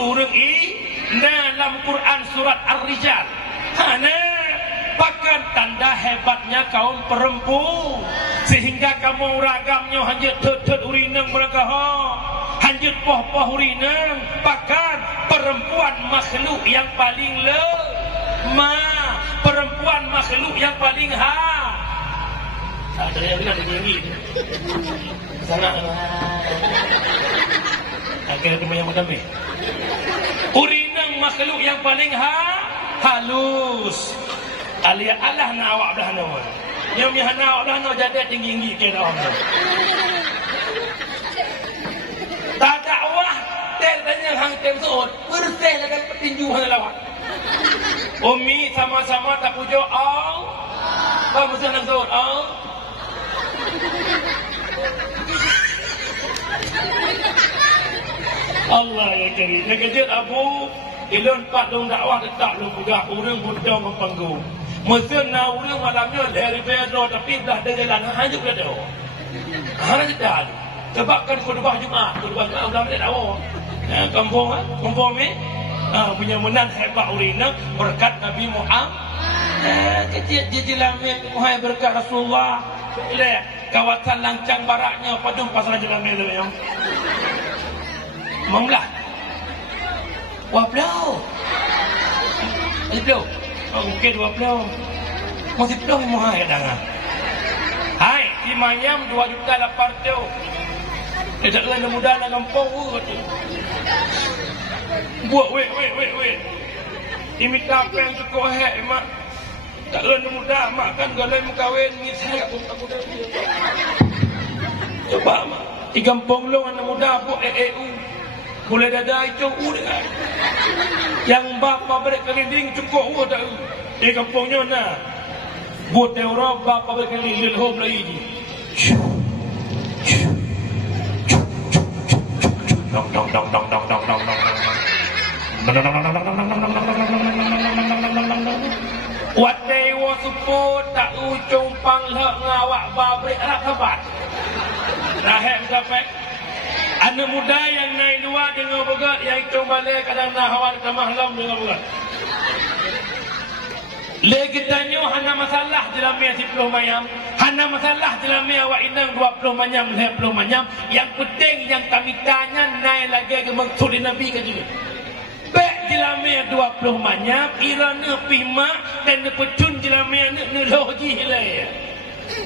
surang dalam Quran surat Ar-Rijal. Bahkan tanda hebatnya kaum perempuan sehingga kamu ragamnya hanya tet urinang mereka hanya poh urinang. Bahkan perempuan makhluk yang paling lemah, perempuan makhluk yang paling ada yang bilang tinggi sangat akhirnya teman yang mengambil urinang makhluk yang paling halus. Alia Allah na awak belah no. Yang mi hana awak belah no jadi tinggi ke dah. Tak dakwah tel banyak hang tem suut. Bersih lagan petinju hang lawak. Umi sama-sama tak pujuk Ba mesti nang suut Allah ya karim. Nak kejut Abu ilon pak dong dakwah letak lu pegah urang budak mempanggung. Mesin na urang malamnya dari bedo tapi dah ada jalan hanya bedo. Hanya dah. Sebabkan khutbah Jumaat ulang dia dakwah. Kampung ni punya menan hebat urang berkat Nabi Muhammad. Kecil je lamin muhai berkat Rasulullah. Kawasan Lancang baraknya padung pasal lamin tu yang. Membelah. Wah belau. Masih belau. Mungkin 20. Masih belau muhai kadang. Hai, di Manyam 2.800. Dia tak kena muda nak kampung tu. Buat wait. Imita apa yang cukup mak. Tak kena muda mak kan galai mengkawin misal aku dah. Coba mak. Di kampung long anak muda buat EU. Boleh dada itu udah. Yang bapa balik keliling cukup udah. Di kampungnya nah. Buat Eropa bapa balik keliling home lagi ni. Wadai wasuput tak ujung panglek ngawak babrik anak kabat. Rahim sampai. Anak muda yang naik luar dengan begat yang itu balik kadang nak hawan ke mahlam dengan begat. Lagi tanya hana masalah dalam mia 10 mayam, hana masalah dalam mia awak inang 20 mayam, 50 mayam. Yang penting yang kami tanya naik lagi ke maksud Nabi ke juga. Baik dalam mia 20 mayam, irana pihmak dan nepecun dalam mia nelogi hilai.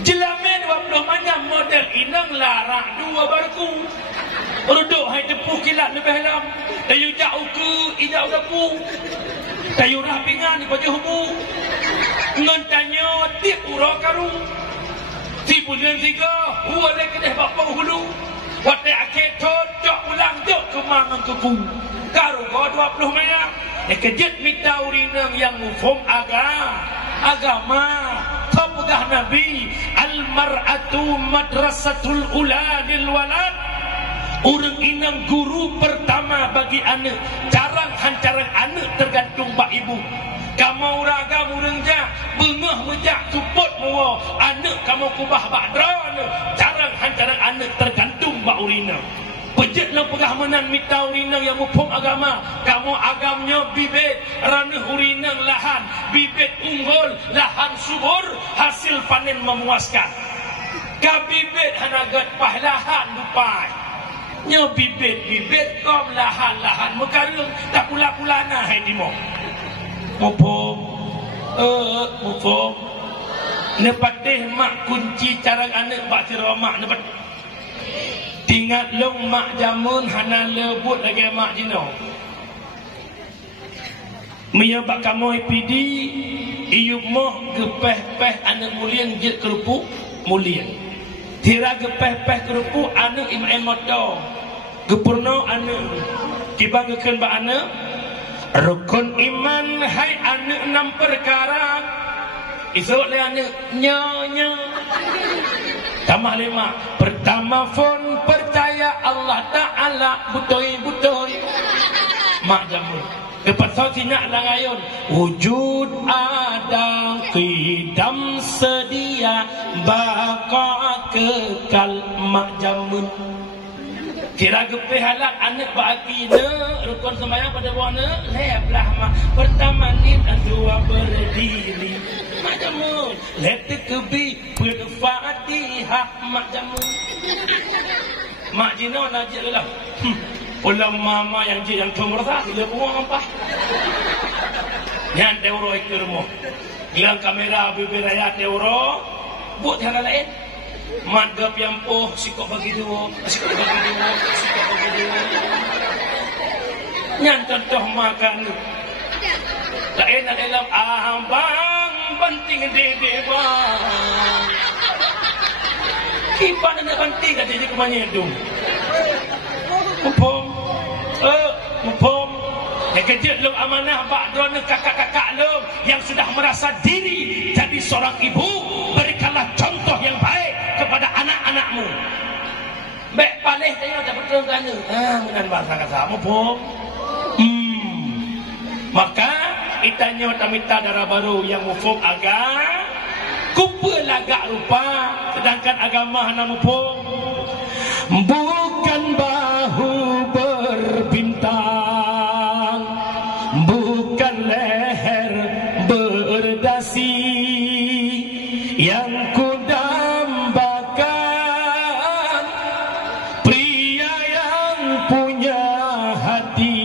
Jelamin 20 mayam model inang larak dua barku. Reduk hai tepuh kilat lebih dalam. Tayu jauh ke ijau depu. Tayu rapingan di baju hubu. Ngentanya tip ura karu. Si bulan 3 huwa le kedeh bapa hulu. Wate akhir cocok ulang jok kemangan kepu. Karu ko 20 mayam. Kejut minta urinang yang mufhum agama. Kau pegah Nabi. Al-mar'atu madrasatul ula lil walad. Orang inang guru pertama bagi anak. Jarang hancaran anak tergantung bak ibu. Kamu ragam orang jak, bengah mejak support mu. Anak kamu kubah bak drone. Jarang hancaran anak tergantung bak urina. Pejatlah pegah menan minta urina yang mufhum agama. Kamu agamnya bibit, ranah urina lahan, bibit unggul, lahan subur, hasil panen memuaskan. Kabibit hanagat pahlahan lupai. Nya bibit kom lahan mekarung tak pula nah hai dimo. Mufhum nepatih mak kunci cara anak bak mak nepat. Tinggal long mak jamun hana lebut lagi mak jino. Mia bak kamu PD iyu moh gepeh anak mulian jit kerupuk mulian. Tira gepeh kerupuk anak imam motor. Gepurno anak kibagakan ba anak rukun iman hai anak 6 perkara. Isok le anak nyonya. Tambah 5. Pertama fon percaya Allah Ta'ala butoi. Mak jamu. Lepas tu sinak langayun. Wujud ada qidam sedia baka kekal mak jamun. Kira gepih halak anak bagi rukun sembahyang pada bawah leblah mak pertama ni dua berdiri mak jamun let to be berfatihah mak jamun mak jino najik lah ulang mama yang jin yang kemerasa sila buang apa yang teuro ikirmu bilang kamera bibir raya teuro buat hal lain madgap yang sikok bagi dua sikok bagi dua sikok bagi dua nyan contoh makan lain adalah bang penting dede bang kipan nak penting kat jadi kemanya itu mumpung yang kejut lu amanah bak drone kakak-kakak lu yang sudah merasa diri jadi seorang ibu berikanlah contoh yang baik kepada anak-anakmu. Baik palih tanya tak betul tanya. Dengan bahasa kasar mumpung. Maka itanya tamita darah baru yang mufum agak kumpul lagak rupa sedangkan agama hana mufum bukan bahu berbintang bukan leher berdasi yang kudambakan pria yang punya hati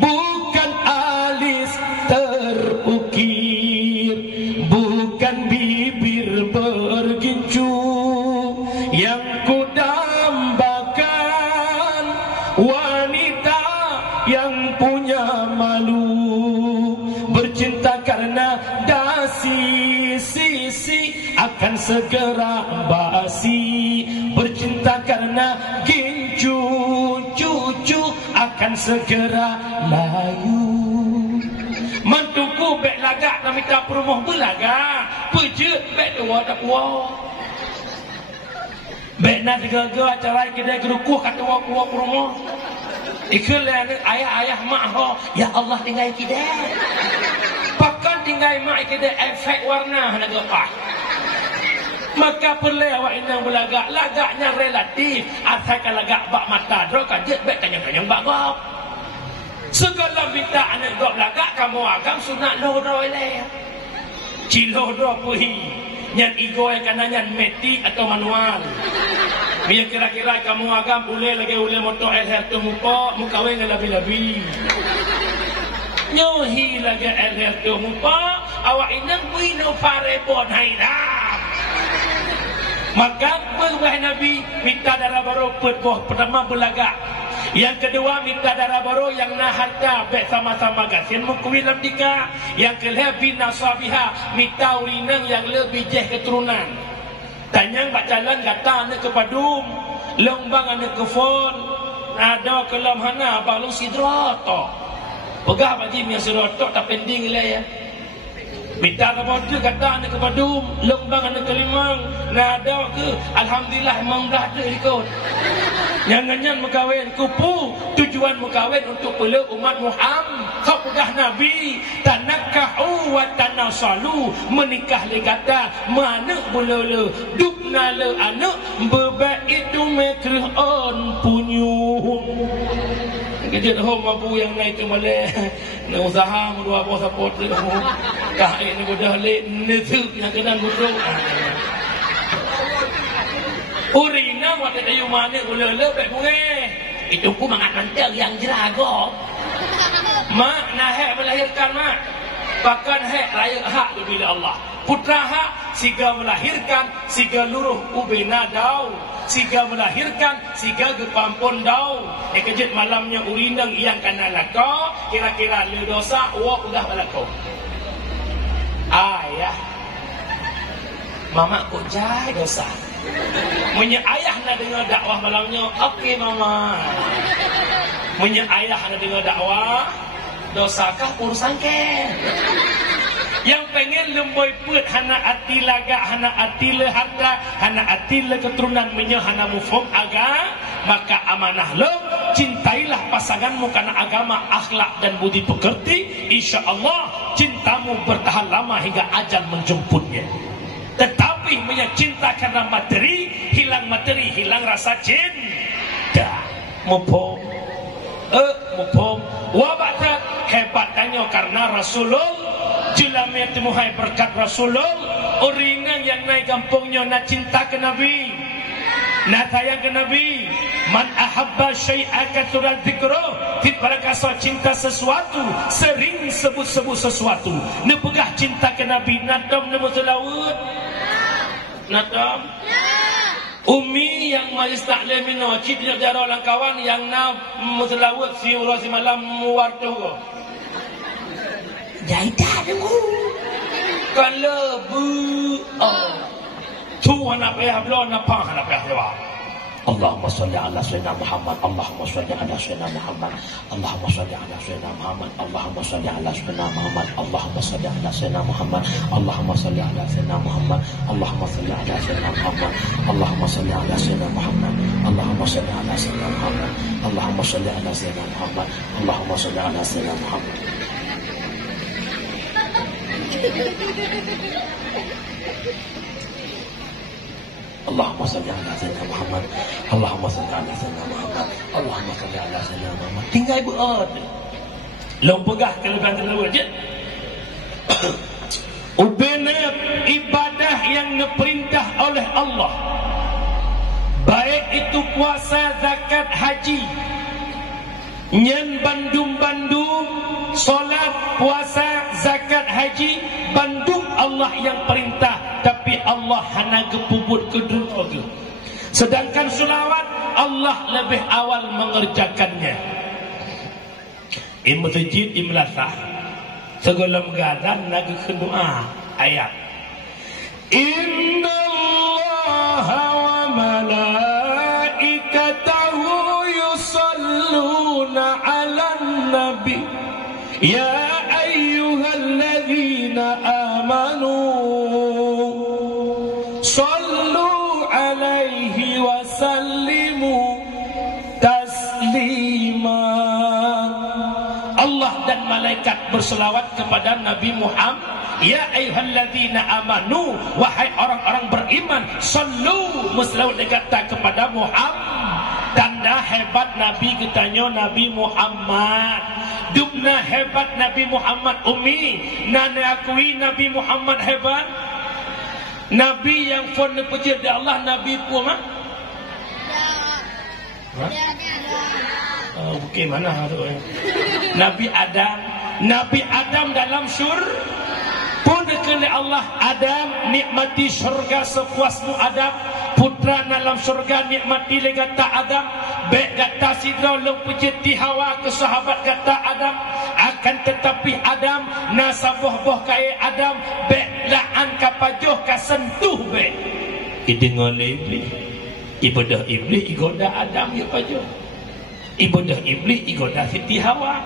bukan alis terukir bukan bibir bergincu yang kudambakan wanita yang punya malu bercinta karena dasi sisi akan segera basi bercinta karena gincu cucu akan segera layu mantuku bek lagak nak minta perumuh belagak pejut bek dua tak puas bek nak digaga acara kedai kerukuh kata puas perumuh ikulah ayah-ayah mak ho ya Allah tinggal kita pakan tinggal mak kita efek warna nak apa maka perlu awak indang belagak lagaknya relatif asalkan lagak bak mata dro kajet bek kanyang-kanyang bak gop segala minta anak gop lagak kamu agam sunat lodo le cilodo puhi nyan igoi kana nyan metik atau manual biar kira-kira kamu agam boleh lagi boleh motor LR tu muka mukawin lebih-lebih nyohi lagi LR tu muka awak indang buino parebon haidap maka berwah Nabi minta darah baru pertama belagak yang kedua minta darah baru yang nak harta baik sama-sama gasin mengkuilam dika yang kelihatan bina sabiha minta urinang yang lebih jeh keturunan tanyang bak jalan gata anak ke padum lombang anak ke phone ada ke lam hana balu sidroto pegah bagi mi sidroto tak pending lah ya minta kepada kata anak ke padum lombang anak ke limang nada ke alhamdulillah memang dah ada ikut jangan-jangan mengkawin kupu tujuan mengkawin untuk perlu umat Muhammad kau pedah Nabi tanakahu wa tanasalu menikah le kata mana boleh dukna le anak bebek itu mekrih on punyu kejut hom abu yang naik tu malay nak usaha dua bos support tu kah ini mudah le nezuk yang kena gudung urina waktu ayu mana ule-ule baik bunga itu ku mangat mantel yang jerago mak nahek melahirkan mak bahkan hek raya hak bila Allah putra hak siga melahirkan siga luruh ubena dau siga melahirkan siga gepampun dau kejut malamnya urinang yang kena lako kira-kira le dosa wak udah balako ayah mama kok jai dosa punya ayah nak dengar dakwah malamnya okey mama punya ayah nak dengar dakwah dosakah urusan ke yang pengen lemboi put hana ati laga hana ati le harta hana ati le keturunan menye hana mufum aga maka amanah lo cintailah pasanganmu karena agama akhlak dan budi pekerti insyaallah cintamu bertahan lama hingga ajal menjemputnya tetapi cinta karena materi hilang rasa cinta Mupom. Mupom. Wabata hebat tanya karena Rasulullah jelamnya temuhai berkat Rasulullah. Orang yang naik kampungnya nak cinta ke Nabi, nak sayang ke Nabi. Man ahabba syai'a kathura dzikruh. Fit barakasa cinta sesuatu, sering sebut-sebut sesuatu. Ne pegah cinta ke Nabi, nadam ne mutlawut. Nadam. Umi yang majlis taklim mino, cip jara orang kawan yang na mutlawut si urus malam muwartu. Jaidah dulu. Kalau bu tu anak payah belum nampak anak payah lewat. Allahumma salli ala sayyidina Muhammad. Allahumma salli ala sayyidina Muhammad. Allahumma salli ala sayyidina Muhammad. Allahumma salli ala sayyidina Muhammad. Allahumma salli ala sayyidina Muhammad. Allahumma salli ala sayyidina Muhammad. Allahumma salli ala sayyidina Muhammad. Allahumma salli ala sayyidina Muhammad. Allahumma salli ala sayyidina Muhammad. Allahumma salli ala sayyidina Muhammad. Allahumma salli ala sayyidina Muhammad. Allahumma salli ala sayyidina Muhammad. Allahumma salli ala sayyidina Muhammad. Allahumma salli ala sayyidina Muhammad. Tinggal ibu ada. Lo pegah kelebihan je. Ubena ibadah yang diperintah oleh Allah. Baik itu puasa, zakat, haji. Nyen bandung-bandung, solat, puasa, zakat, haji, bandung Allah yang perintah, tapi Allah hana gepubut ke dunia. Sedangkan selawat Allah lebih awal mengerjakannya. Masjid imlasah segala gadan naga kedua ayat. Innallaha wa malaikatahu yusalluna 'alan nabi ya ayyuhalladzina amanu sallu 'alaihi wa sallimu taslima. Allah dan malaikat berselawat kepada Nabi Muhammad. Ya ayyuhalladzina amanu, wahai orang-orang beriman, sallu musallawat kata kepada Muhammad. Tanda hebat Nabi katanya Nabi Muhammad. Dubna hebat Nabi Muhammad umi. Nana akui Nabi Muhammad hebat. Nabi yang fon puji di Allah Nabi pun mah. Oh, okay, mana tu? Nabi Adam dalam pun oleh Allah Adam nikmati syurga sepuasmu Adam. Putra dalam syurga nikmati legata Adam. Baik kata sidra lu pejeti Hawa ke sahabat kata Adam. Akan tetapi Adam nasabuh-buh kaya Adam baik la'an kapajuh ka sentuh baik. Idengar iblis. Ibadah iblis igoda Adam ya pajuh. Ibadah iblis igoda Siti Hawa.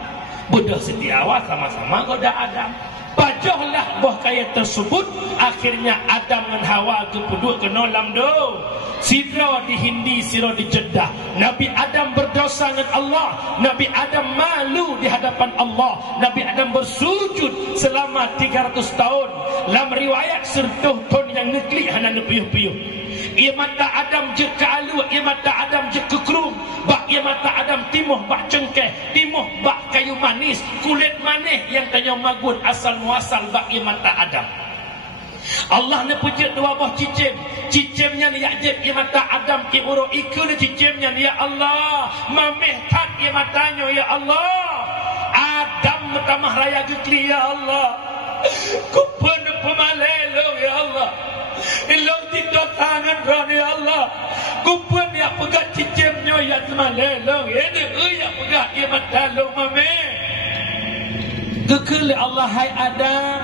Budak Siti Hawa sama-sama goda Adam. Pajohlah buah kaya tersebut. Akhirnya Adam dan Hawa kepuduk ke nolam do. Sidra di Hindi, siro di Jeddah. Nabi Adam berdosa dengan Allah. Nabi Adam malu di hadapan Allah. Nabi Adam bersujud selama 300 tahun. Dalam riwayat sertuh ton yang negeri hana nepiyuh-piyuh. Ia mata Adam je ke alu, ia mata Adam je ke kerum. Bak ia mata Adam timuh bak cengkeh, timuh bak kayu manis, kulit manis yang tanya magun asal muasal bak ia mata Adam. Allah ne puji dua buah cicim. Cicimnya ni yakjib ia mata Adam ki uro iku ni cicimnya ni ya Allah. Mameh tat ia matanya ya Allah. Adam metamah raya gekli ya Allah. Kupun pemalelo ya Allah. Ilau tidak tangan rani Allah. Kupun yang pegang cicimnya ya temalelo. Ini yang pegang ia matalong mame. Kekele Allah hai Adam.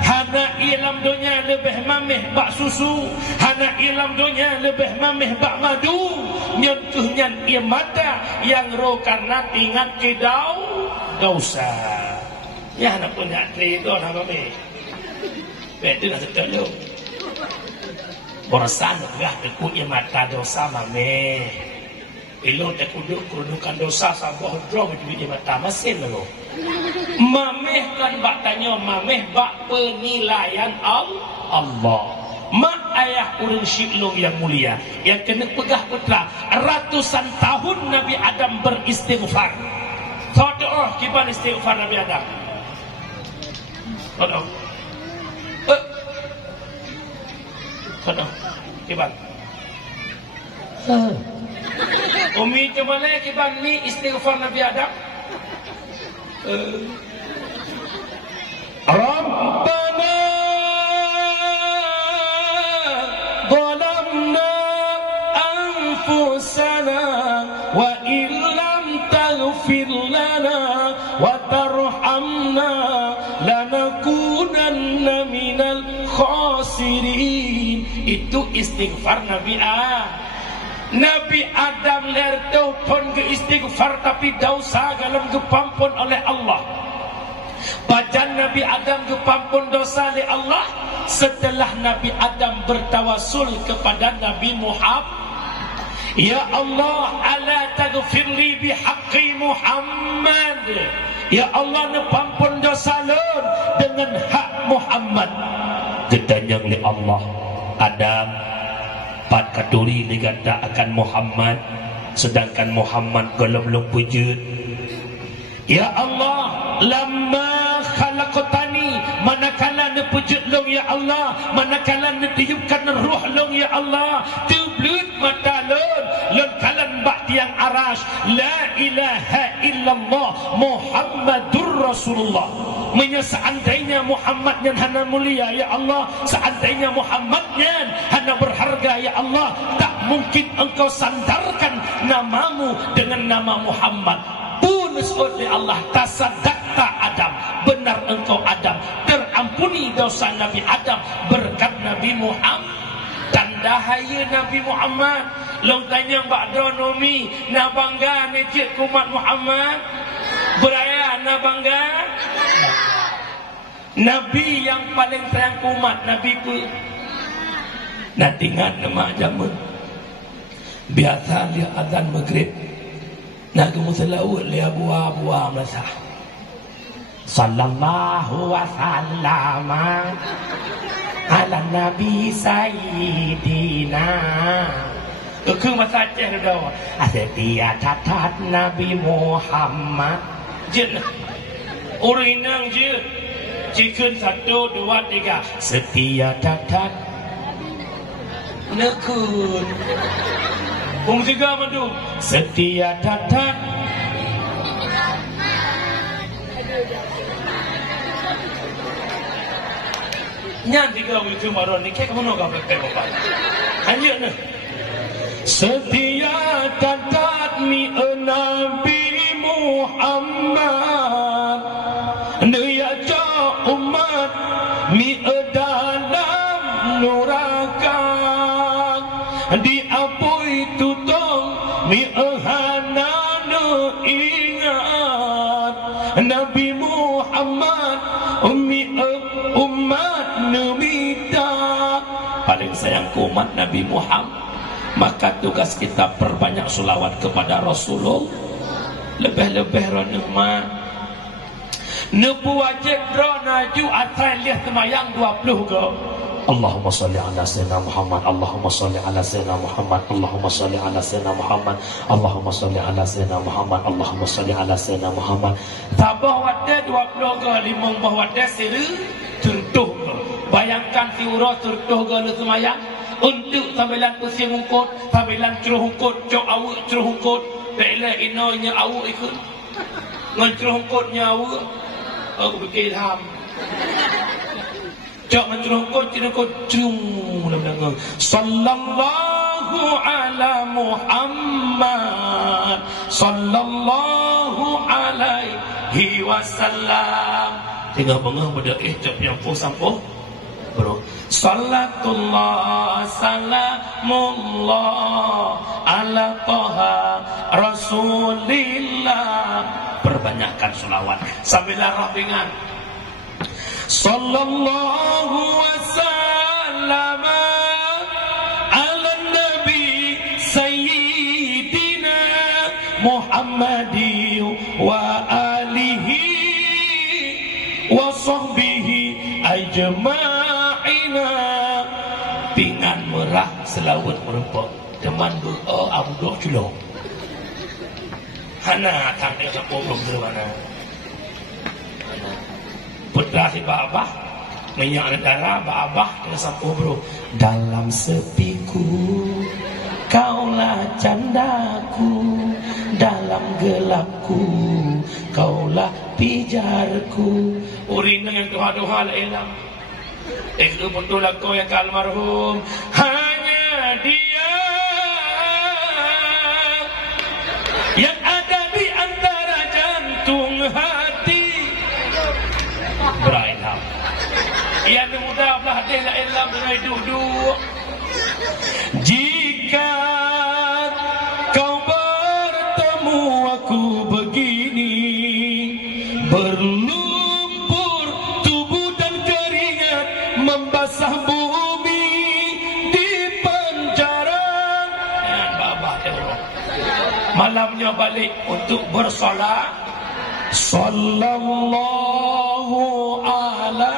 Hana ilam dunia lebih mamih bak susu. Hana ilam dunia lebih mamih bak madu. Nyentuhnya ia mata yang roh karena ingat kedau dosa. Ya nak punya cerita nak mamih. Betul lah setuju. Borasan gah tekuk ia mata dosa mamih. Ilo tekuduk kerudukan dosa sabuh drong di mata mesin lo. Mameh kan bak tanya mameh bak penilaian Allah. mak ayah urang syiklung yang mulia yang kena pegah putra ratusan tahun Nabi Adam beristighfar. Tahu kiban istighfar Nabi Adam. Tahu. Tahu. Kiban. Umi macam mana kiban ni istighfar Nabi Adam? Rabbana zalamna anfusana wa illam taghfir lana wa tarhamna lanakunanna minal khasirin. Itu istighfar Nabi Nabi Adam lertau pun ke istighfar tapi dosa galam kepampun oleh Allah. Bajan Nabi Adam kepampun dosa oleh Allah setelah Nabi Adam bertawasul kepada Nabi Muhammad. Ya Allah, ala taghfirli bihaqqi Muhammad. Ya Allah, nepampun dosa lun dengan hak Muhammad. Ketanya oleh Allah, Adam pat katuri digata akan Muhammad, sedangkan Muhammad belum wujud. Ya Allah, lama khalaqtani, manakala nepujud long ya Allah, manakala netiupkan ruh long ya Allah, tublut mata lon kalan bak tiang arash, la ilaha illallah Muhammadur Rasulullah. Seandainya Muhammadnya hana mulia ya Allah, seandainya Muhammadnya hana berharga ya Allah, tak mungkin engkau sandarkan namamu dengan nama Muhammad. Punus oleh Allah, tasaddaqta Adam, benar engkau Adam, terampuni dosa Nabi Adam berkat Nabi Muhammad. Tanda haya Nabi Muhammad. Long tanya ba'dronomi, na bangga nejek kumat Muhammad. Beraya na bangga. Nabi yang paling sayang kumat Nabi pun. Nak tinggal nama jamun. Biasa dia azan maghrib. Nak kemusalawut dia buah-buah masa. Sallallahu wa sallama ala Nabi Sayyidina. Ke masa Aceh dah. Setia catat Nabi Muhammad. Je. Urinang je. Cikun 1, 2, 3. Setia catat. Nekun. Pung juga madu. Setia catat. Nyan 3 wiku maron ni kek mono ka betul bapak. Anjir ne. Setia catat mi Nabi Muhammad. Dia ja umat mi dalam neraka. Diapui tutong mi hana ingat Nabi Muhammad mi umat nemita. Paling sayang umat Nabi Muhammad. Maka tugas kita perbanyak selawat kepada Rasulullah. Lebih-lebih ronema nepu wajib ronaju atas lihat semayang 20 ke. Allahumma salli ala sayyidina Muhammad, Allahumma salli ala sayyidina Muhammad, Allahumma salli ala sayyidina Muhammad, Allahumma salli ala sayyidina Muhammad, Allahumma salli ala sayyidina Muhammad. Tabah wadah 20 ke, 5 bah wadah seru tentuh. Bayangkan si urus tentuh ke lu semayang untuk tambilan pusing hungkut, tambilan ceruh hungkut, cok awak ceruh hungkut, belah inonya awak ikut. Ngan ceruh hungkutnya awak, aku fikir ham. Cok mencerungkut cerungkut cung dalam sallallahu ala Muhammad sallallahu alaihi wasallam. Tinggal bengah pada cok yang po sampo bro. Salatullah salamullah ala taha rasulillah. Perbanyakkan selawat sambil rapingan. Sallallahu wasallam ala Nabi Sayyidina Muhammadi wa alihi wa sahbihi ajma'ina. gerah selawat merempak teman abu dok kilo hana tang dia sapo belum mana putra si babah minyak negara babah dia sapo bro dalam sepiku kaulah candaku dalam gelapku kaulah pijarku urin dengan doa-doa elang itu betul aku yang almarhum hanya dia yang ada di antara jantung hati berilham yang mudah belah dia la ilham dengan duduk jika kau bertemu aku begini berlumpur tubuh dan keringat membasah bumi di penjara malamnya balik untuk bersolat sallallahu ala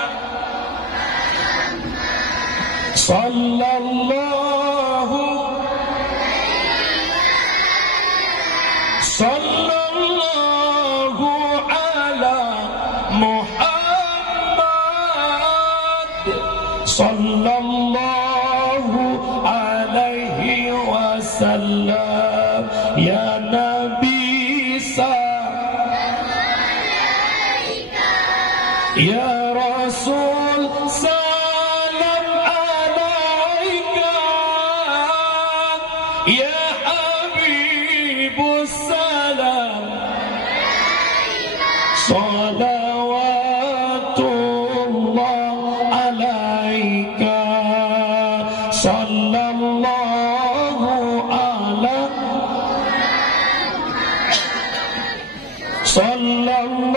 Muhammad sallallahu alaihi wasallam ya Nabi ya Rasul salam alaika ya Habibus salam salawatullah alaika sallallahu ala sallallahu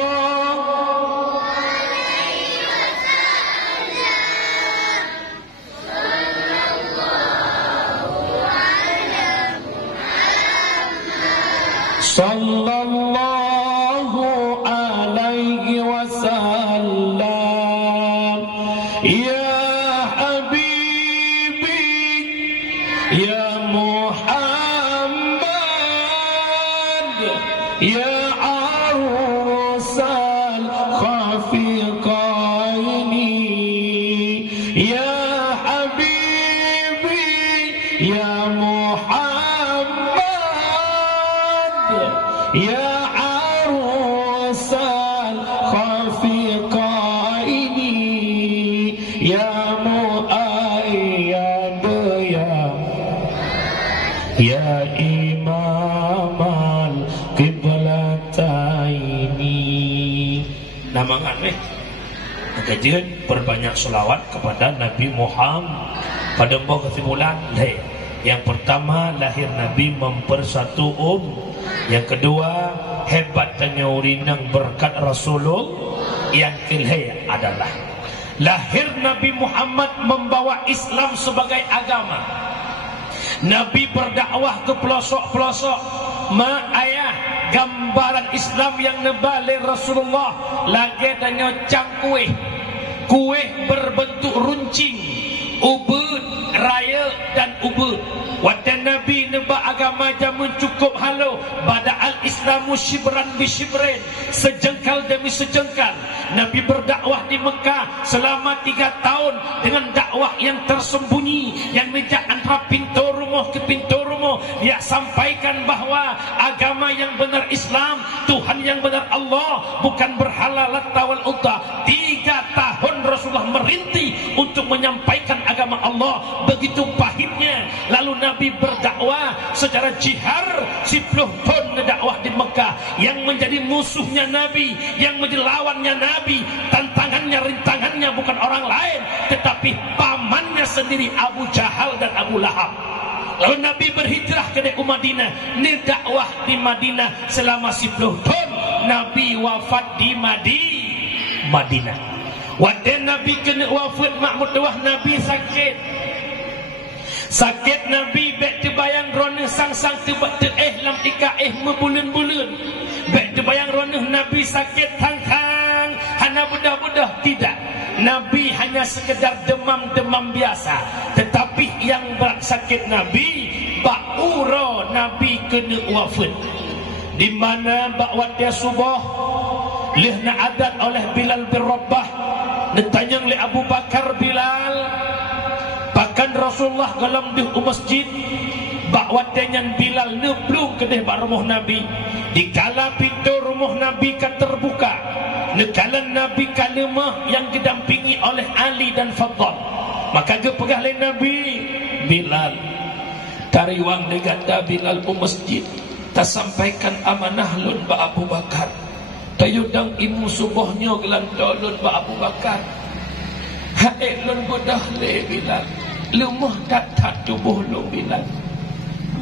sallallahu alaihi wasallam ya habibi ya Muhammad ya arusal khafiqaini ya habibi ya Muhammad ya arusal khafiqaini ya muayyad ya imamal qiblataini namangan kajian perbanyak selawat kepada Nabi Muhammad pada kesimpulan yang pertama lahir Nabi mempersatu yang kedua hebatnya urinang berkat Rasulullah yang kelih adalah lahir Nabi Muhammad membawa Islam sebagai agama Nabi berdakwah ke pelosok-pelosok ayah gambaran Islam yang nebalik Rasulullah lagi tanya cangkuih kuih berbentuk runcing ubud raya dan ubud wadah Nabi nebak agama jamun cukup halu bada'al Islamu shibran bi shibrin sejengkal demi sejengkal Nabi berdakwah di Mekah selama 3 tahun dengan dakwah yang tersembunyi yang menjak antara pintu rumah ke pintu rumah dia sampaikan bahawa agama yang benar Islam Tuhan yang benar Allah bukan berhala Latta wal Uzza 3 tahun Rasulullah merintih untuk menyampaikan agama Allah begitu pahitnya lalu Nabi berdakwah secara jihar 10 tahun dakwah di Mekah yang menjadi musuhnya Nabi yang menjadi lawannya Nabi tantangannya rintangannya bukan orang lain tetapi pamannya sendiri Abu Jahal dan Abu Lahab lalu Nabi berhijrah ke Madinah ini dakwah di Madinah selama 10 tahun Nabi wafat di Madinah waktu Nabi kena wafat makmudawah Nabi sakit Nabi bek terbayang rona sang-sang tebak lam ika mebulan-bulan bek terbayang rona Nabi sakit tang-tang hana bedah-bedah, tidak. Nabi hanya sekedar demam-demam biasa, tetapi yang berat sakit Nabi, ba'ura Nabi kena wafat. Di mana bak dia subuh leh na adat oleh Bilal bin Rabah, ditanya oleh Abu Bakar Bilal, bahkan Rasulullah dalam di masjid bak watenyan Bilal neblung kedeh bak rumah Nabi. Dikala pintu rumah Nabi kan terbuka, nekalan Nabi kalimah yang didampingi oleh Ali dan Fadl, maka ge pegah le Nabi Bilal tariwang degata Bilal ke masjid, tak sampaikan amanah lun ba Abu Bakar, tayudang imu subuhnya gelan lun ba Abu Bakar, hae lun bodah le Bilal, lemah tak tubuh lun Bilal,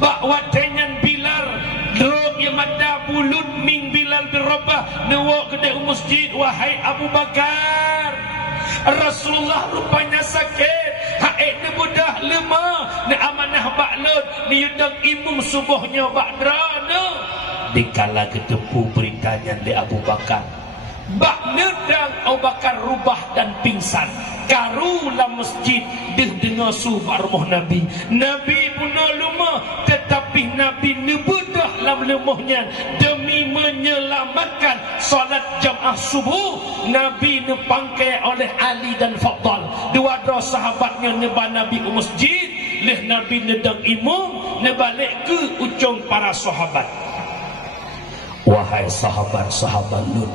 bak watenyan Bilal Rok yang mada bulut ming Bilal bin Rabah nawak kedai masjid, wahai Abu Bakar, Rasulullah rupanya sakit, haid ni budah lemah, ni amanah baklun, ni yudang imum subuhnya badrana. Dikala ketepu beritanya di Abu Bakar, bak nedang Abu Bakar rubah dan pingsan. Karulah masjid deh dengar subuh rumah Nabi. Nabi punya lemah, tetapi Nabi nebedah dalam lemahnya demi menyelamatkan solat jamaah subuh. Nabi nepangkai oleh Ali dan Fadl, dua sahabatnya neba Nabi ke masjid, leh Nabi nedang imam, nebalik ke ujung para sahabat. Wahai sahabat-sahabat Lut,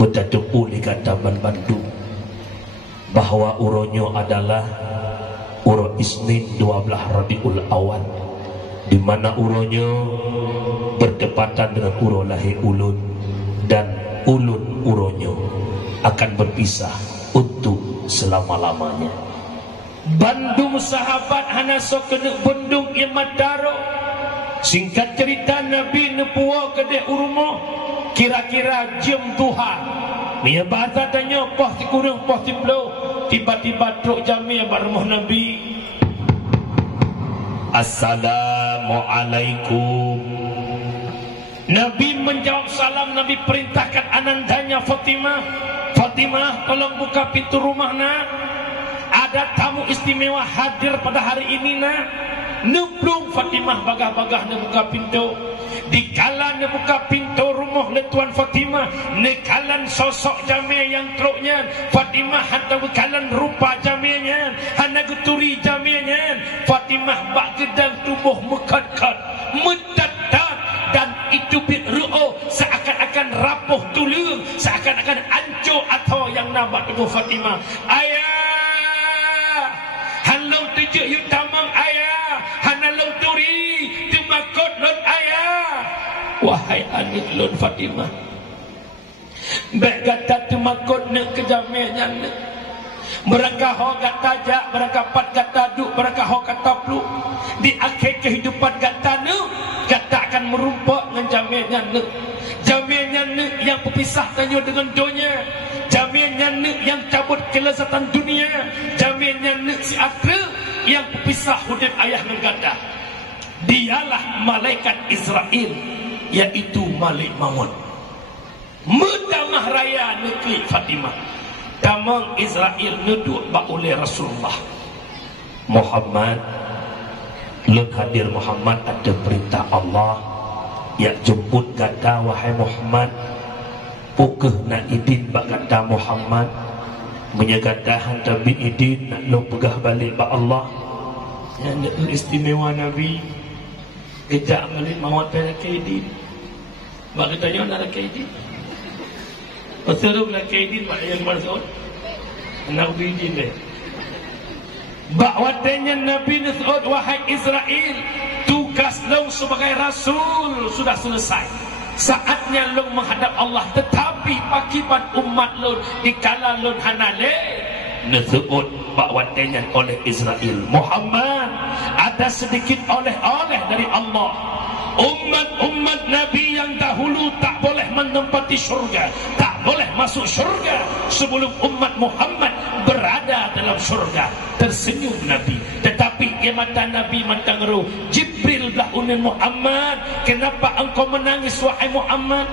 bertepu di kataman Bandung bahawa uronyo adalah uro Isnin 12 Rabiul Awal, di mana uronyo bertepatan dengan uro lahir ulun, dan ulun uronyo akan berpisah untuk selama-lamanya. Bandung sahabat hana sok kena bendung imadaro. Singkat cerita, Nabi nepuwa kedek urumah kira-kira jam duha. Dia bahasa tanya poh ti kurang poh ti belau, tiba-tiba truk jami bar rumah Nabi. Assalamualaikum. Nabi menjawab salam. Nabi perintahkan anandanya Fatimah, Fatimah tolong buka pintu rumah nak, ada tamu istimewa hadir pada hari ini nak. Neblung Fatimah bagah-bagah nak buka pintu. Dikala nak buka pintu rumah le Tuan Fatimah, nekalan sosok jamiah yang truknya Fatimah, hatta bekalan rupa jamiahnya, hana geturi jamiahnya. Fatimah bak gedang tubuh mekat-kat, mendadak, dan itu bitru'o seakan-akan rapuh tulung, seakan-akan hancur atau yang nampak tubuh Fatimah. Ayah, halau tujuk yu tamang ayah, hana lau turi tumakot lon ayah. Wahai anak lon Fatimah, baik kata tumakot nak kejamianya nak, mereka ho kata jak, mereka pat kata duk, mereka ho kata peluk. Di akhir kehidupan kata nak, kata akan merumpak dengan jamianya nak. Jamianya nak yang berpisah tanya dengan dunia, jamianya nak yang cabut kelezatan dunia, jamianya nak si akhir yang berpisah hudud ayah negara. Dialah malaikat Israel, yaitu Malik Maut. Mendamah raya negeri Fatimah, damang Israel nuduk bak oleh Rasulullah Muhammad. Lun hadir Muhammad, ada perintah Allah yang jemput kata wahai Muhammad, pukeh nak idin bak kata Muhammad, menyagata hantar bin idin nak lo pegah balik bak Allah. Yang istimewa Nabi kejak Malik Maut pada kaidin. Bak katanya nak kaidin, Rasulullah kaidin bak yang Rasul nak idin deh. Bakwatanya Nabi Nus'ud, wahai Israel, tugas lo sebagai Rasul sudah selesai. Saatnya lo menghadap Allah. Tetapi akibat umat lo dikala lo hanale Nus'ud bakwatanya oleh Israel, Muhammad, ada sedikit oleh-oleh dari Allah. Umat-umat Nabi yang dahulu tak boleh menempati syurga, tak boleh masuk syurga sebelum umat Muhammad berada dalam syurga. Tersenyum Nabi, tetapi mata Nabi mentangru. Jibril belah unin Muhammad, kenapa engkau menangis wahai Muhammad?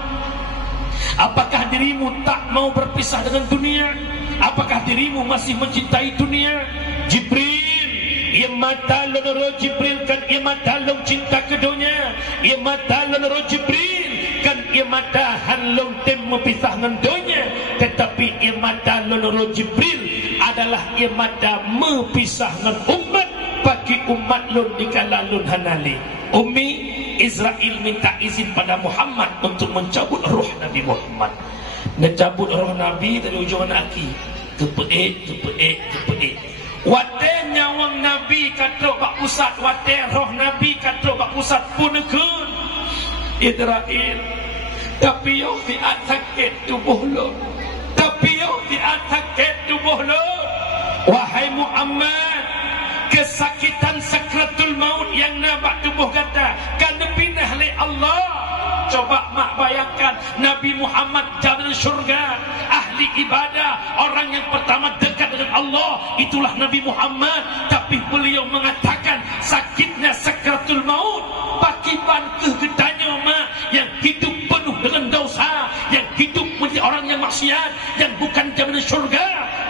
Apakah dirimu tak mau berpisah dengan dunia? Apakah dirimu masih mencintai dunia? Jibril, ia mata lonoro Jibril kan ia mata long cinta ke dunia. Ia mata lonoro Jibril kan ia mata hanlong tem mepisah dengan dunia. Tetapi ia mata lonoro Jibril adalah ia mata mepisah dengan umat. Bagi umat lun dikala lun hanali. Umi Israel minta izin pada Muhammad untuk mencabut roh Nabi Muhammad. Mencabut roh Nabi dari ujung kaki. Kepeik. Wate nyawang Nabi katrok bak pusat. Wate roh Nabi katrok bak pusat punekun Israel. Tapi yo fiat sakit tubuh lo. Tapi yo fiat sakit tubuh lo. Wahai Muhammad, kesakitan sakratul maut yang nabak tubuh kata kan pindah oleh Allah. Coba mak bayangkan Nabi Muhammad jalan syurga, ahli ibadah, orang yang pertama dekat dengan Allah, itulah Nabi Muhammad. Tapi beliau mengatakan sakitnya sakratul maut bagi bangkeh gedanya mak yang hidup penuh dengan dosa, yang hidup menjadi orang yang maksiat, yang bukan jalan syurga.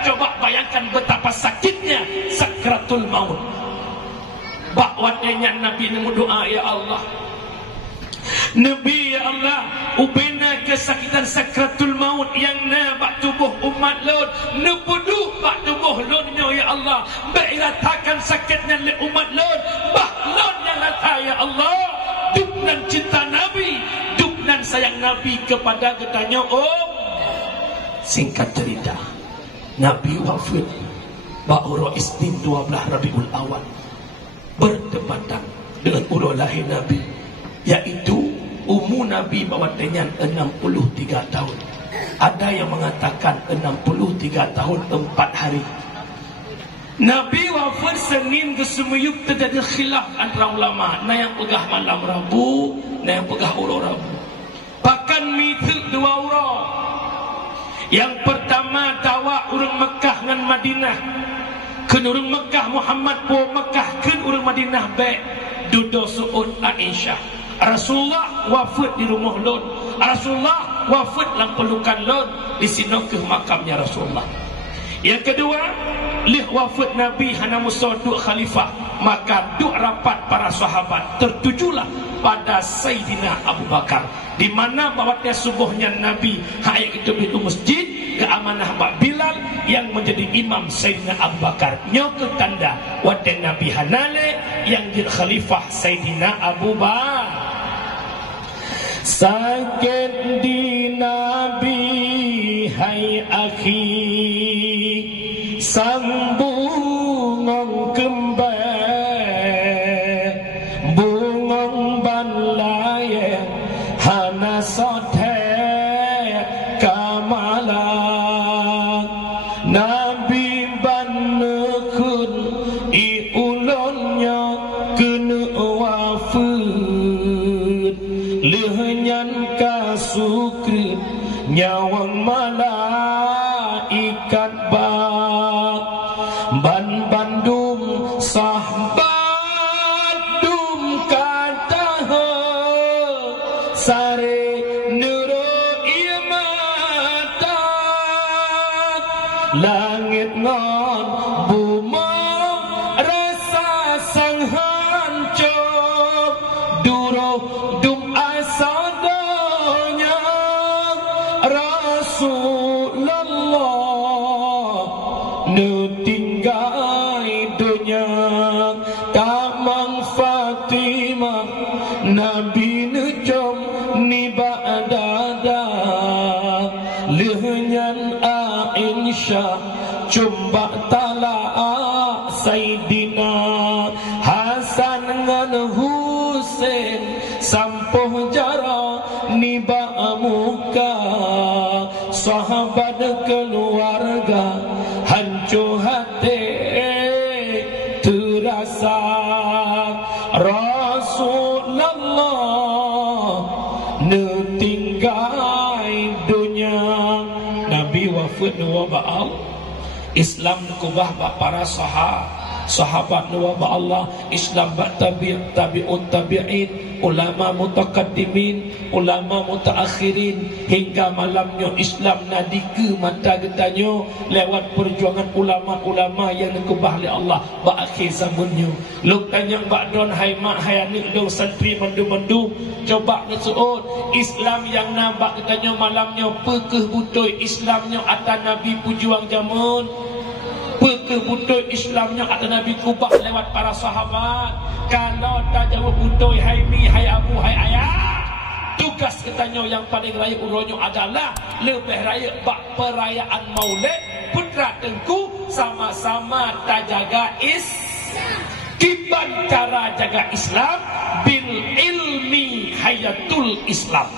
Coba bayangkan betapa sakitnya sakratul maut. Bakwatnya Nabi nemu doa, ya Allah, Nabi ya Allah, ubena kesakitan sakratul maut yang nabak tubuh umat Lot, nebudu bak tubuh Lotnya ya Allah, beratakan sakitnya le umat Lot, bah Lotnya rata ya Allah. Duk dan cinta Nabi, duk dan sayang Nabi kepada getanya Singkat cerita, Nabi wafat Ba'ura Isnin 12 Rabiul Awal, berdepatan dengan urut lahir Nabi, yaitu umur Nabi bawatnya 63 tahun. Ada yang mengatakan 63 tahun 4 hari. Nabi wafat Senin ke Semuyuk, terjadi khilaf antara ulama. Nah yang pegah malam Rabu, nah yang pegah urut Rabu. Bahkan mitu dua urut. Yang pertama tawa urang Mekah dengan Madinah. Keun urang Mekah Muhammad po Mekah, keun urang Madinah baik dudo suud Aisyah. Rasulullah wafat di rumah Lot. Rasulullah wafat dalam pelukan Lot, di sini ke makamnya Rasulullah. Yang kedua, lih wafat Nabi hana musoduk khalifah, maka duk rapat para sahabat tertujulah pada Sayyidina Abu Bakar, di mana bawatnya subuhnya Nabi hayat itu itu masjid ke amanah Pak Bilal yang menjadi imam Sayyidina Abu Bakar. Nyok tanda wadah Nabi hanale yang jadi khalifah Sayyidina Abu Bakar. Sakit di Nabi hai akhi, sambungong kembang bungong banlaye hana sothe kamalang Nabi banekun iulonnya kena wafat lehnyan kasukrit nyawang malaikat ban bandung sahabat dum kata sare nero imata langit ngon buma rasa sang hancur duro dum asadanya Rasulullah nutinggai dunia tamang Fatimah Nabi nujum ni ba'dada lehnyan Aisyah cumba talak Sayyidina Hasan ngan Husain sampuh jara ni ba'muka sahabat keluarga hancur hati terasa Rasulullah netinggai dunia. Nabi wafat nuwa ba'al Islam kubah ba para sahabat nuwa ba Allah Islam ba tabi'ut tabi'in ulama mutakaddimin, ulama mutaakhirin, hingga malamnya Islam nadika mata getanya lewat perjuangan ulama-ulama yang dikubah oleh Allah berakhir zamannya. Luk tanya Mbak Don, hai mak, hai anik dong santri mandu-mandu, coba ngesuut Islam yang nampak getanya malamnya pekeh butoi Islamnya atas Nabi pujuang jamun, pekeh butoi Islamnya atas Nabi kubah lewat para sahabat. Kalau tak jawab butoi hai mi, hai abu, hai ayah, tugas katanya yang paling raya uronyo adalah lebih raya bak perayaan Maulid putra tengku sama-sama tak jaga kiban cara jaga Islam bil ilmi hayatul Islam.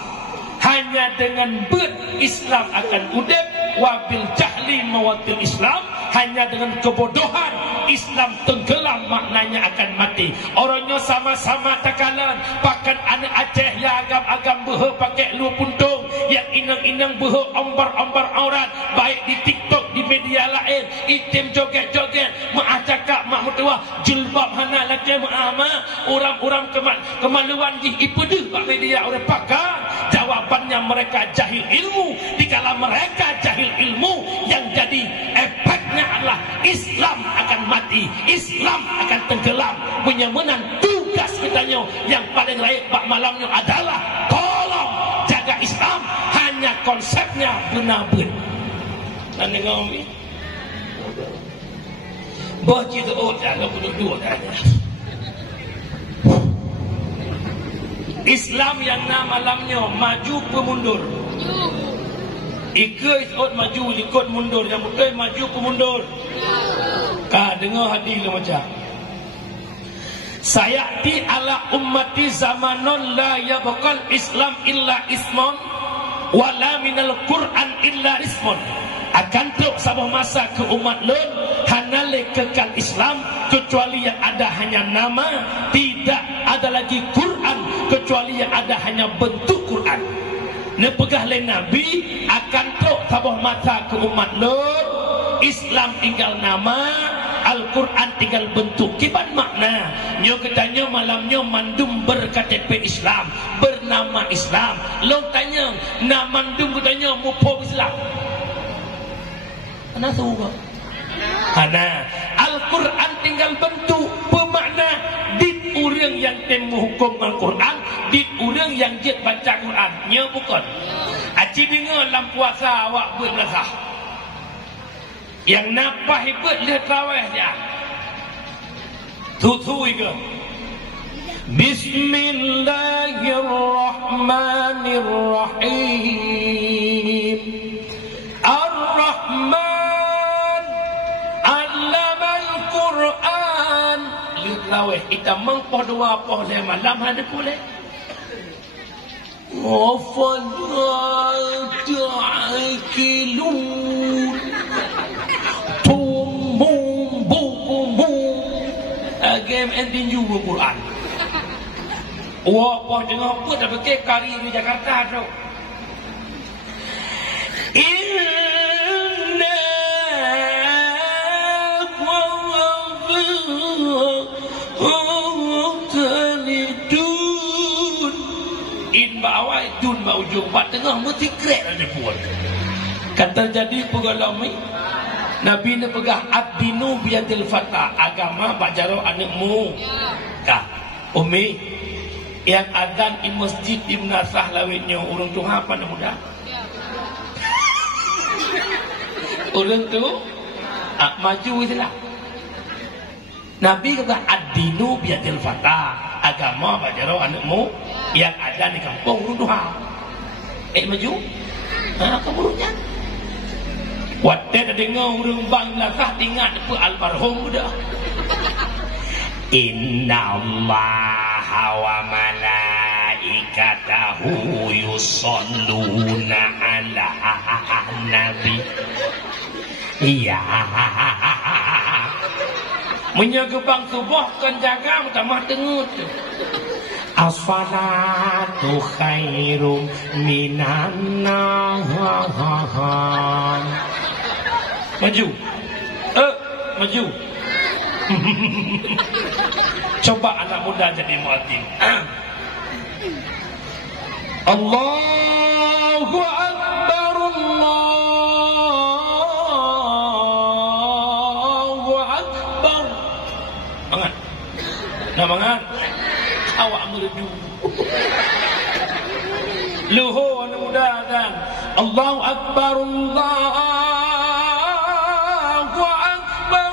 Hanya dengan berislam akan udep, wabil jahli mawatil Islam, hanya dengan kebodohan Islam tenggelam maknanya akan mati. Orangnya sama-sama takalan, bahkan anak Aceh yang agam-agam behe pakai lu puntung, yang inang-inang behe ombar-ombar aurat, baik di TikTok, di media lain, itim joget-joget, mak cakap mak mertua jilbab hana laki mak orang-orang kemaluan di ipeduh pak media orang pakar. Jawabannya mereka jahil ilmu. Dikala mereka jahil ilmu, yang jadi efeknya adalah Islam akan mati, Islam akan tenggelam. Penyamanan tugas kitanya yang paling layak bak malamnya adalah tolong jaga Islam. Hanya konsepnya benar-benar. Dan dengan ini baca doa dah berdua tanya. Islam yang nama malamnya maju pemundur. Ikut maju, ikut mundur. Yang betul maju pemundur. Kah dengar hadis lah macam. Sayati ala ummati zamanon la yabqal Islam illa ismon, wala minal Quran illa ismon. Akan tuk sabah masa ke umat lun hanale kekal Islam kecuali yang ada hanya nama, tidak ada lagi Quran kecuali yang ada hanya bentuk Quran. Nepegah le Nabi akan tuk sabah masa ke umat lun Islam tinggal nama, Al-Quran tinggal bentuk. Kiban makna nyo katanya malamnya mandum berKTP Islam, bernama Islam. Lo tanya nak mandum katanya mupo Islam. Ana suka. Karena Al-Quran tinggal bentuk, pemakna dit orang yang temu hukum Al-Quran, dit orang yang jet baca Quran. Nya bukan. Aci dengar dalam puasa awak buat belasah. Yang napah hebat lihat raweh dia. Tutu ke. Bismillahirrahmanirrahim. Ar-Rahman Allamal Quran. Lihat raweh kita mengpoh dua poh le malam ada boleh. Wafadal ta'akilun tumum bukumum agam ending juga Quran. Wah dengar apa dah pakai kari di Jakarta tu. Inna bawai dun ba ujung ba tengah mesti krek ada pun. Kan terjadi pengalami Nabi ni pegah ad-dinu biyadil fata, agama bak jaro anakmu. Kah umi yang adzan di masjid di Menasah lawitnya orang tu apa nama muda? Orang tu maju itulah. Nabi kata ad-dinu biyadil fata, agama bak jaro anakmu. Yang ada di kampung runduha maju kemurunya wadah dengar orang bang lakah tinggal depan almarhum dah. Inna allaha wa malaikatahu yusalluna ala nabi. Iya menjaga bang subuh kan jaga utama tengut. As-salatu khairum minan nahar. Maju. Maju. Coba anak muda jadi muadzin. Allahu Akbar, Allahu Akbar. Mangat. Nah mangat. Awak merdu. Luhur anak muda kan. Allahu Akbar, Allahu Akbar.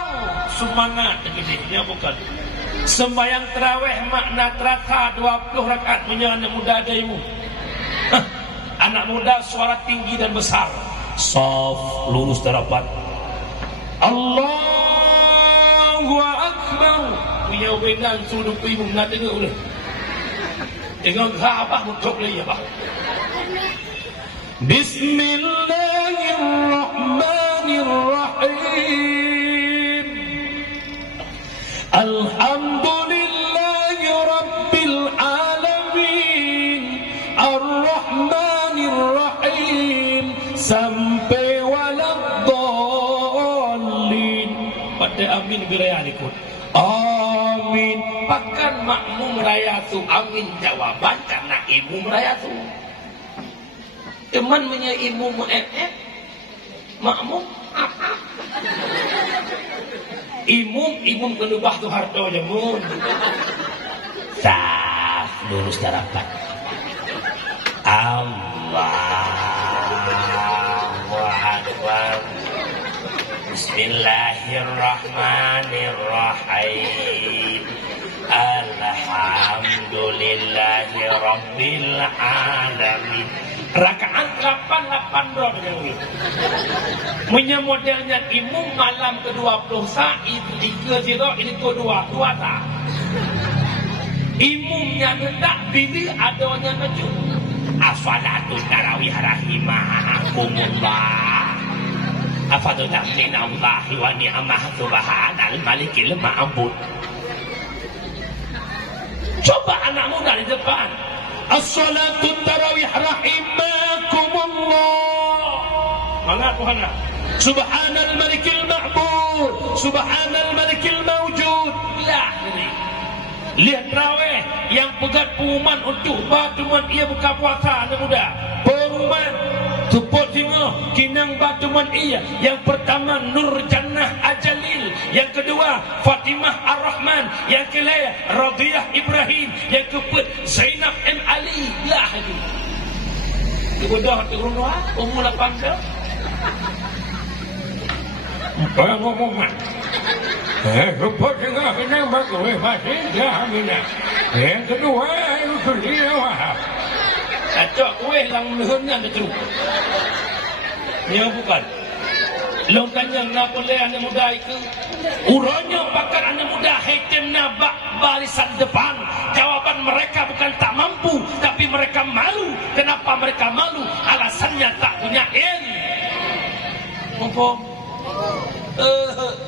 Semangat ini bukan. Sembayang tarawih makna teraka 20 rakaat punya anak muda adaimu. Anak muda suara tinggi dan besar. Saf lurus terapat. Allahu Akbar. Punya wenang suruh ibu nak tengok boleh. Tengok abah untuk lagi abah. Bismillahirrahmanirrahim. Alhamdulillahi Rabbil Alamin, Ar-Rahmanir-Rahim, sampai waladhdallin. Pada amin biraya ikut. Amin. Bahkan makmum raya tu amin jawaban karena imam raya tu. Teman punya imam makmum apa? Imum kedubah tu harto jamun. Saf lurus terapat. Allahu Akbar. Bismillahirrahmanirrahim. Alhamdulillahi Rabbil Alamin. Rakaat 8 roh dengan ini. Punya modelnya imam malam ke-20 saat 3 ini ke-2 tak. Imumnya hendak bila adanya maju. As-salatul tarawih rahimakumullah. Afadul ta'minallahi wa ni'amah subhanal malikil ma'bud. Coba anak muda di depan. As-salatul tarawih rahimakumullah. Mana Tuhan? Subhanal malikil ma'bud, subhanal malikil mawjud. Lah ini. Lihat tarawih yang pegat pengumuman untuk batuman ia buka puasa anak muda. Pengumuman tupuk tengok kinang batuman ia. Yang pertama Nur Jannah Ajalil, yang kedua Fatimah Ar-Rahman, yang kelima Radiyah Ibrahim, yang keempat Zainab M Ali. Lah itu. Bodoh turun doa umur 8 dah. Orang ngomongan. Rupa tengah kinang bagus masih dah aminah. Yang kedua itu dia wah. Acak kuih lang lehunnya ada teruk. Dia bukan. Long tanya kenapa boleh anak muda itu? Uranya bakar anak muda hakim nabak barisan depan. Jawaban mereka bukan tak mampu, tapi mereka malu. Kenapa mereka malu? Alasannya tak punya ilmu. Mufum.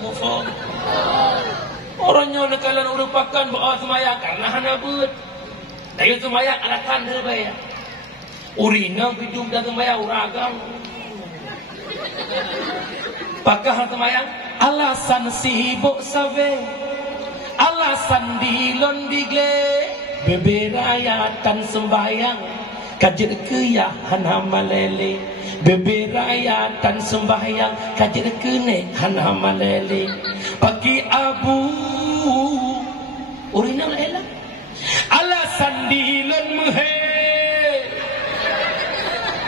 Mufum. Orangnya nekalan urupakan bahawa semayang karena hana buat. Dari semayang alasan dia bayar. Urina hidup dan semayang uragang. Pakah semayang alasan sibuk sawe, alasan dilon digle, beberayatan sembayang kajir ke ya hana malele, beberayatan sembayang kajir ke ne hana malele. Pagi abu urina lela, alasan dilon muhe,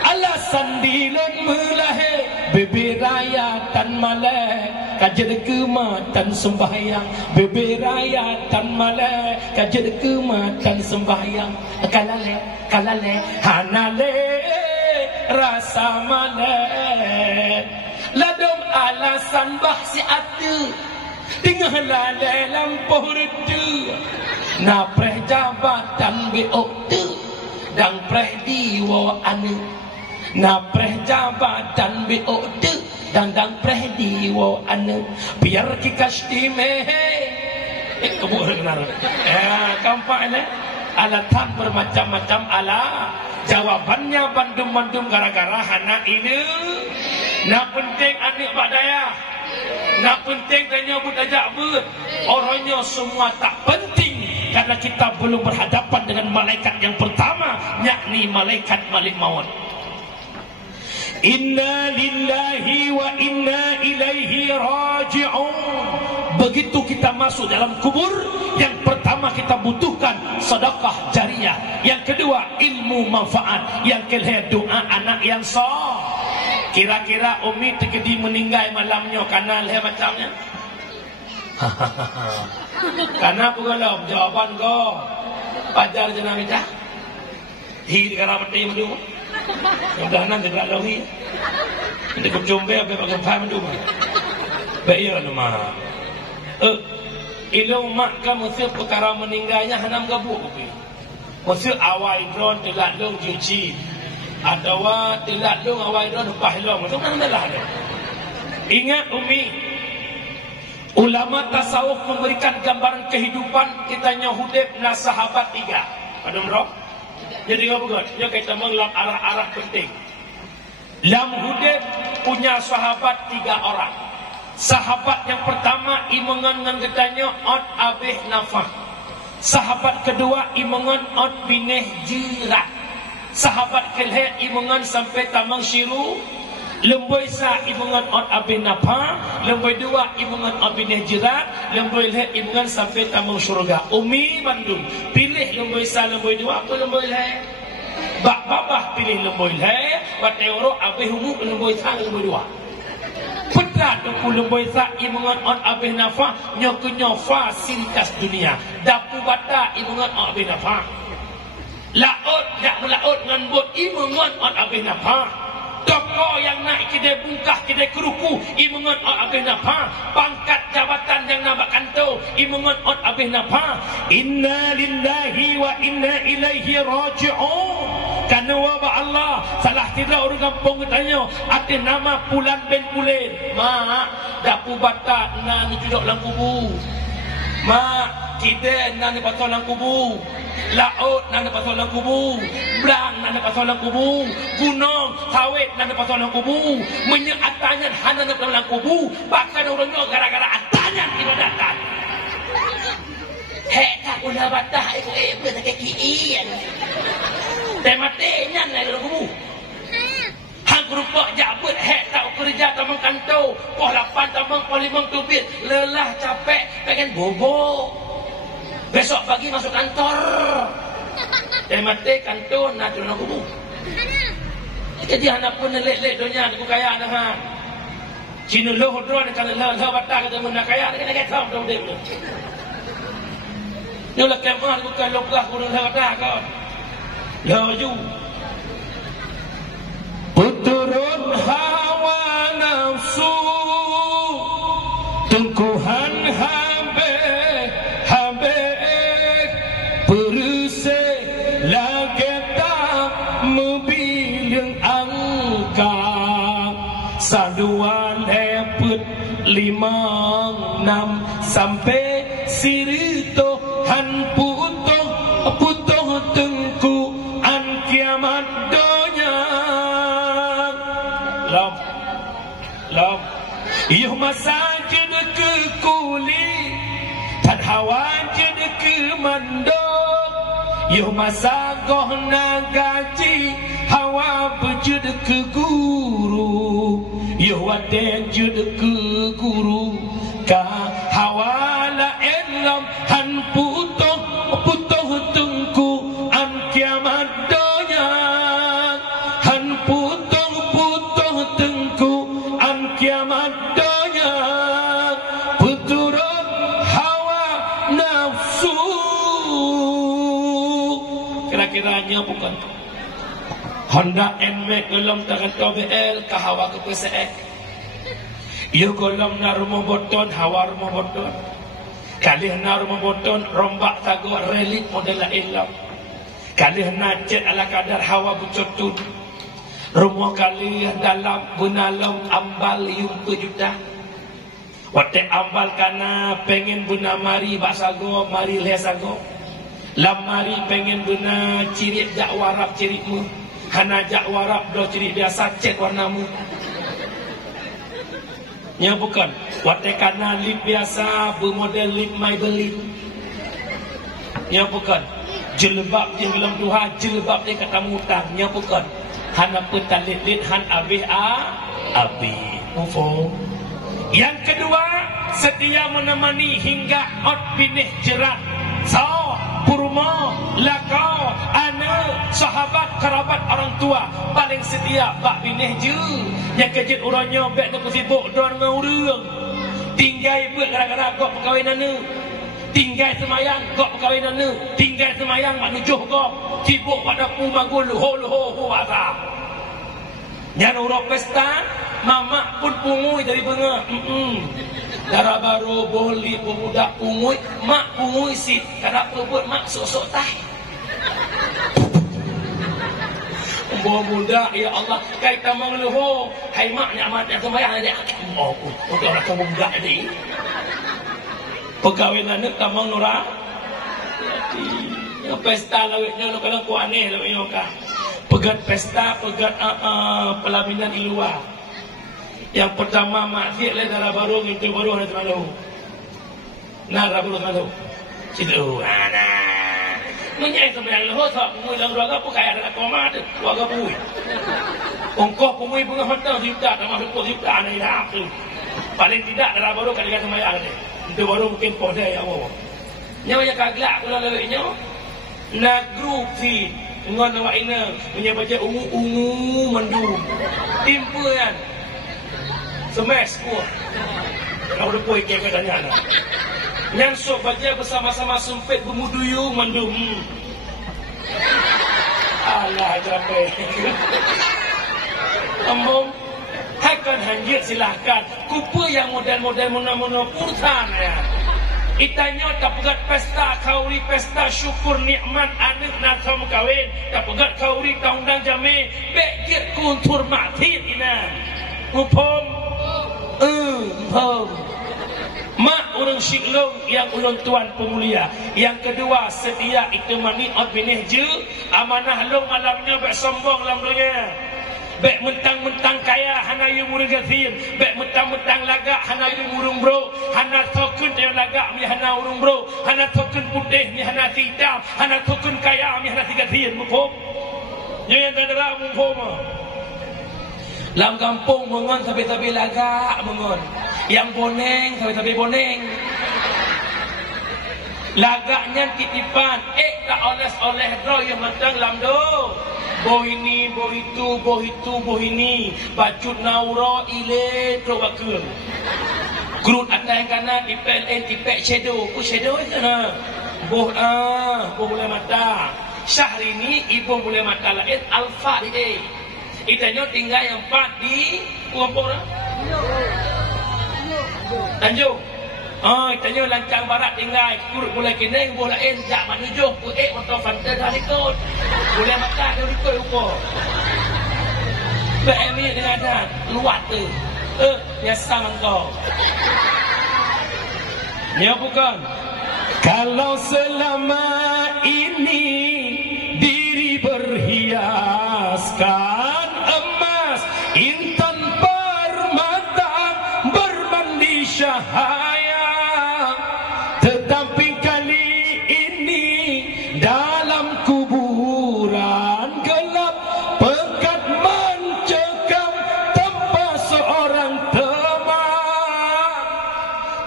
alasan dilon mulahe, beberayatan malai kajir kematan sembahyang, beberayatan malai kajir kematan sembahyang. Kalale hanale rasa malai ladom alasan bahsi atu tengah lalai lampuh redu na preh jabatan beoktu dan preh diwa anu na preh jabatan beoktu dan preh diwa anu biar kikastime kebuh kenal kampak ni alatan bermacam-macam ala jawabannya bandum-bandum gara-gara anak ini nak penting adik badaya, nak penting tanya but ajak but orangnya semua tak penting. karena kita belum berhadapan dengan malaikat yang pertama, yakni malaikat Malik Maut. Inna lillahi wa inna ilaihi raji'un. Begitu kita masuk dalam kubur, yang pertama kita butuhkan sedekah jariah, yang kedua ilmu manfaat, yang ketiga doa anak yang soleh. Kira-kira Umi terkedi meninggal malamnya karena leh macamnya. Karena apa kalau jawaban kau pajar jenang dah. Hi karena mati mendu. Mudah-mudahan tidak lawi. Ini kecumbe apa pakai faham mendu. Bayar nama. Ilu mak kamu mesti perkara meninggalnya hanam gabuk kopi. Mesti awai drone telat long cuci. Atau telat long awai drone pahlong. Itu kan adalah. Ingat Umi, ulama tasawuf memberikan gambaran kehidupan kitanya hudib na sahabat 3. Pada umrah. Jadi apa buat? Dia kata mengelam arah-arah penting. Lam hudib punya sahabat 3 orang. Sahabat yang pertama imangan dengan katanya Ot Abih Nafah. Sahabat kedua imangan Ot Binih Jirat. Sahabat kelihatan imangan sampai Tamang Syiru. Lemboi sa imangan Ot Abih Nafah. Lemboi dua imangan Ot Binih Jirat. Lemboi leh imangan sampai Tamang Syurga. Umi Bandung pilih lemboi sa lemboi dua. Apa lemboi leh? Bak babah pilih lemboi leh. Wateoro Abih Humu lemboi sa lemboi dua. Pedah tu lemboi sa imangan Ot Abih Nafah nyokunyo fasilitas dunia. Dapu bata imangan Ot Abih Nafah. Laut dak melaut dengan bot imangan Ot Abih Nafah. Toko yang naik kedai bungkah kedai keruku imangan Ot Abih Nafah. Pangkat jabatan yang nampak kantor imangan Ot Abih Nafah. Inna lillahi wa inna ilaihi raji'un. Karena wabah Allah salah tidak orang kampung katanya ada nama Pulan bin Pulin. Mak dapu batak na ni duduk dalam kubu. Mak kita na ni pasal dalam kubu. Laut na ni pasal dalam kubu. Belang na ni pasal dalam kubu. Gunung sawit na ni pasal dalam kubu. Menyak atanyan hana ni dalam kubu. Bahkan orangnya gara-gara atanyan ibadatan. Hek tak guna batak ibu tak kikian. Tematinya naik dalam kubu. Hang rupak jabut hek tak kerja tamang kantor. Poh 8 tamang poh 5 tubit. Lelah capek pengen bobo. Besok pagi masuk kantor. Temati kantor nak dalam kubu. Jadi anak pun lelek dunia aku kaya dah ha. Cina loh drone kalau loh batak kita mun nak kaya kena ketam dah dia. Ni lah kemah aku kan logah aku dah batak kau. Laju puturun hawa nafsu tengkuhan habe perse lageta mobil angka saduan leput 5 6 sampai sirito han putoh tengku kiamat dunia. Lam Yuh masajid ke kuli Tan hawajid ke mandok. Yuh masagoh nagaji Hawa bejud ke guru. Yuh wadejud ke guru. Ka hawala elam Han putoh tengku an kiamat dunia. Han putoh tengku an kiamat dunia. Puturun hawa nafsu. Kira-kiranya bukan Honda NMAX golong tangan TBL ke hawa ke PCX. Ia golong na rumah boton hawa rumah boton. Kalih na rumah boton rombak tago relit model ilam. Kalih najat ala kadar hawa bucotun. Rumah kalih dalam bunalong ambal yung kejuta. Wate ambal kana pengen buna mari baksago mari lesago. Lam mari pengen buna ciri jak warap cirimu. Hana jak warap do ciri biasa cet warnamu. Nya bukan. Wate kana lip biasa bermodel lip Maybelline. Nya bukan. Jelebab dia bilang Tuhan, jelebab dia kata mutang. Nya bukan. Han apa talit-lit han abih abih. Mufo. Yang kedua, setia menemani hingga ot binih jerat. So, kurma, lakau, anak, sahabat, kerabat orang tua paling setia bak binih je. Yang kejut orangnya bek nak sibuk don dengan orang. Tinggal buat gara-gara kau perkahwinan ni. Tinggal semayang kau perkahwinan ni. Tinggal semayang mak nujuh kau. Sibuk pada pumagul ho asa. Jangan urut pesta, mamak pun pungui dari bengah. Darah baru boleh budak pungui, mak pungui sit. Kadang buat mak sok-sok tah. Bawa muda, ya Allah, kait tamang leho. Hai mak nyamat yang sembahyang dia. Oh, udah orang kamu muda ni. Perkahwinan ni tamang nora. Pesta lawitnya lo kalau ku aneh lawitnya ka. Pegat pesta, pegat pelaminan di luar. Yang pertama maksiat le darah baru itu baru ada malu. Nah, baru malu. Situ ana. Menyai sembahyang leho sok pungui dalam keluarga apa kaya ada koma tu. Keluarga pungui. Ongkos pungui bunga hotel juta sama 10 juta ni dah tu. Paling tidak darah baru kali kata sembahyang ni. Itu baru mungkin poda yang awak. Nyawa kaglak pula lewatnya. Na group feed ngon awak ina punya baca ungu mendung. Timpa kan. Semes kuah. Kau dah puai ke katanya nak. Yang sok baca bersama-sama sempit bermuduyu mendung. Alah capek. Ambom hakan hanjir silahkan. Kupa yang model-model muna-muna purtan ya. Itanya tak pegat pesta kauri pesta syukur nikmat anak nak kamu kahwin tak pegat kauri taundang jami bekir kuntur mati ina upom mak orang syiklong yang ulun tuan pemulia. Yang kedua setia ikmani ot binih je amanah long alamnya bek sombong lam dunia. Bek mentang-mentang kaya hana yu murung gathir, bek mentang-mentang lagak hana yu murung bro, hana tokun dia lagak mi hana urung bro, hana tokun putih mi hana hitam, hana tokun kaya mi hana gathir mupom. Yang tadara mupom. Lam kampung mengon tapi lagak mengon. Yang boneng tapi boneng. Lagaknya titipan, tak oles-oles bro yang mentang lam do. Boh ini, boh itu, boh itu, boh ini. Bacut naura ile terwakil. Gerut atas yang kanan, tipek shadow. Ku shadow itu na. Boh boleh mata. Syahrini, ibu boleh mata lain. Alfa dia. Itanya tinggal yang 4 di Kuampur. Tanjung. Itanya lancang barat tinggal kurut mulai kini boh lain jak manujuh ku motor fantan dah ikut boleh makan dah ikut upo BMI dengan dan luat tu biasa mangkau ya bukan kalau selama ini diri berhiaskan emas intan permata bermandi syahaya. Tetapi kali ini dalam kuburan gelap pekat mencekam tanpa seorang teman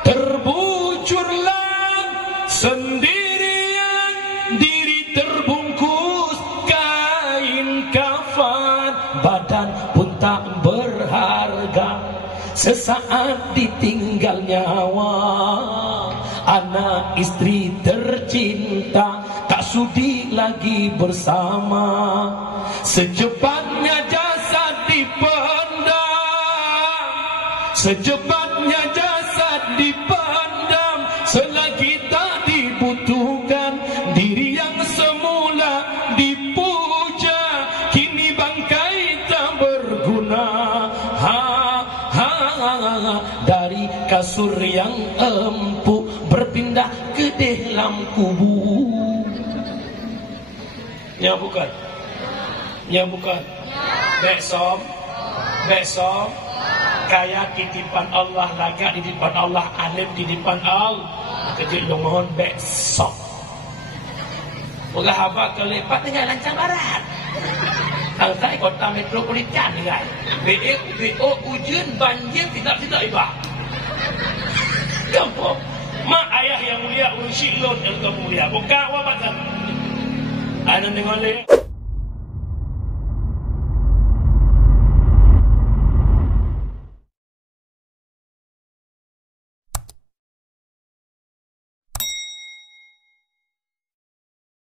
terbujurlah sendirian diri terbungkus kain kafan badan pun tak berharga sesaat ditinggal nyawa. Anak istri tercinta tak sudi lagi bersama. Secepatnya jasad dipendam, secepatnya jasad dipendam. Selagi tak dibutuhkan diri yang semula dipuja, kini bangkai tak berguna. Dari kasur yang empuk berpindah ke dalam kubur. Ya bukan. Ya bukan. Besok kaya titipan Allah, lagak titipan Allah, alim titipan Allah. Kejut mohon besok Orang Habak ke lepas dengan lancang barat. Kalau saya kota metropolitan dengan BO ujian banjir tidak ibah. Kamu mak ayah yang mulia urusi lot yang kamu mulia. Bukan wabatan. Anu dengan le.